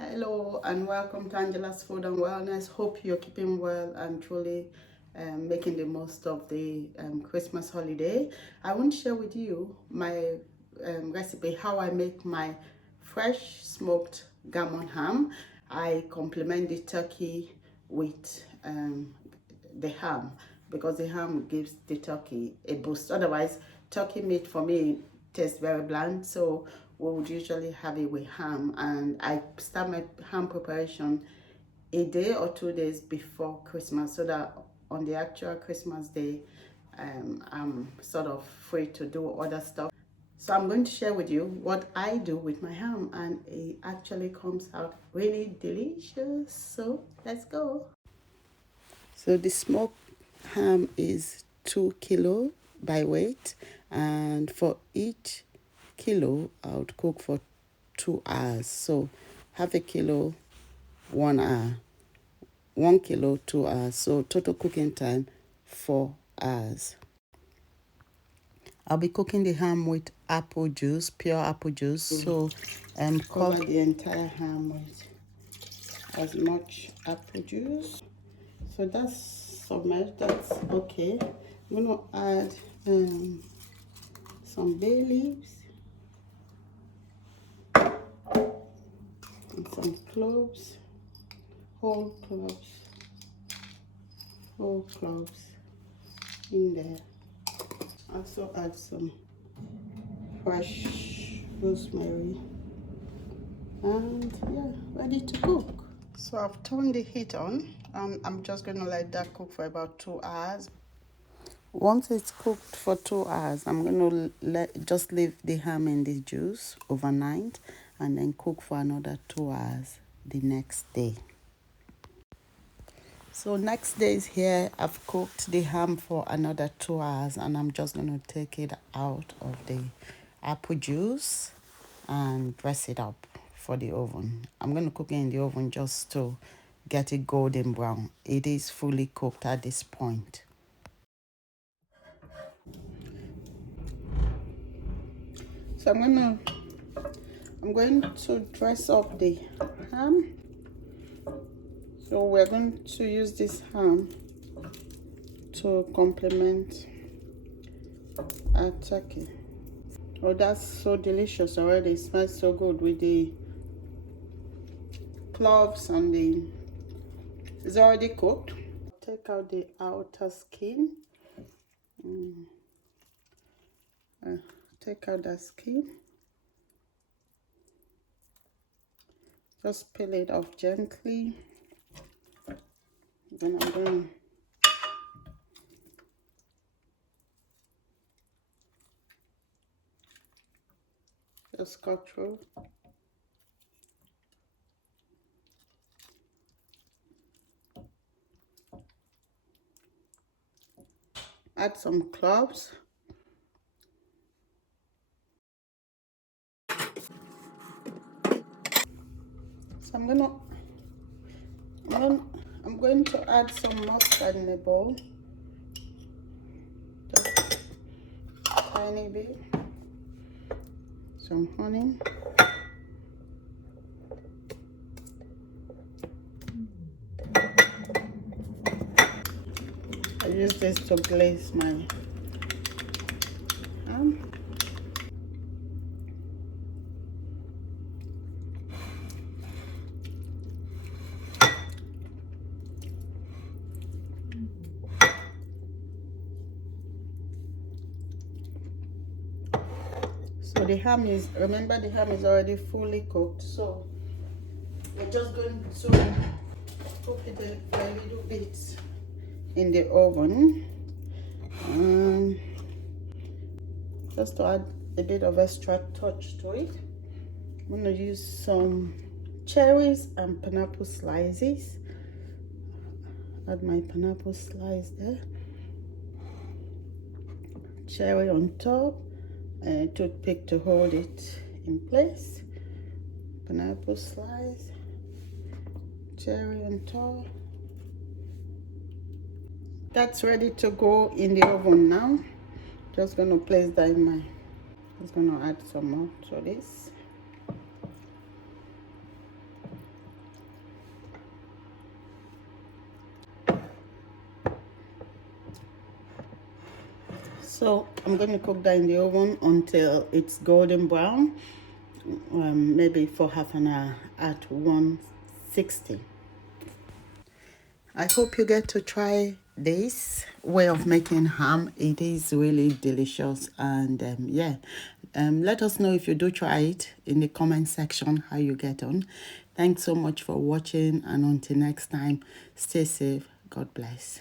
Hello and welcome to Angela's Food and Wellness. Hope you're keeping well and truly making the most of the Christmas holiday. I want to share with you my recipe, how I make my fresh smoked gammon ham. I complement the turkey with the ham because the ham gives the turkey a boost. Otherwise, turkey meat for me tastes very bland, so we would usually have it with ham. And I start my ham preparation a day or 2 days before Christmas so that on the actual Christmas day I'm sort of free to do other stuff. So I'm going to share with you what I do with my ham, and it actually comes out really delicious. So let's go. So the smoked ham is 2 kilo by weight, and for each kilo I would cook for 2 hours. So half a kilo, 1 hour, 1 kilo, 2 hours. So total cooking time 4 hours. I'll be cooking the ham with apple juice, pure apple juice. So cover the entire ham with as much apple juice. So that's submerged, that's okay. I'm gonna add some bay leaves and some cloves, whole cloves in there. Also add some fresh rosemary, and yeah, ready to cook. So I've turned the heat on and I'm just going to let that cook for about 2 hours. Once it's cooked for 2 hours, I'm going to just leave the ham in the juice overnight and then cook for another 2 hours the next day. So next day is here. I've cooked the ham for another 2 hours and I'm just going to take it out of the apple juice and press it up for the oven. I'm going to cook it in the oven just to get it golden brown. It is fully cooked at this point. So I'm going to dress up the ham. So we're going to use this ham to complement our turkey. Oh, that's so delicious already. It smells so good with the cloves and it's already cooked. Take out the outer skin. Take out the skin. Just peel it off gently. Then I'm going to just cut through. Add some cloves. So I'm going to add some mustard in the bowl. Just a tiny bit. Some honey. I use this to glaze my ham. So remember the ham is already fully cooked, so we're just going to cook it a little bit in the oven, just to add a bit of extra touch to it. I'm going to use some cherries and pineapple slices. Add my pineapple slice there, cherry on top, and a toothpick to hold it in place. Pineapple slice, cherry on top. That's ready to go in the oven now. Just going to place that in my, just going to add some more to this. So I'm going to cook that in the oven until it's golden brown, maybe for half an hour at 160. I hope you get to try this way of making ham. It is really delicious, and yeah, let us know if you do try it in the comment section how you get on. Thanks so much for watching, and until next time, stay safe. God bless.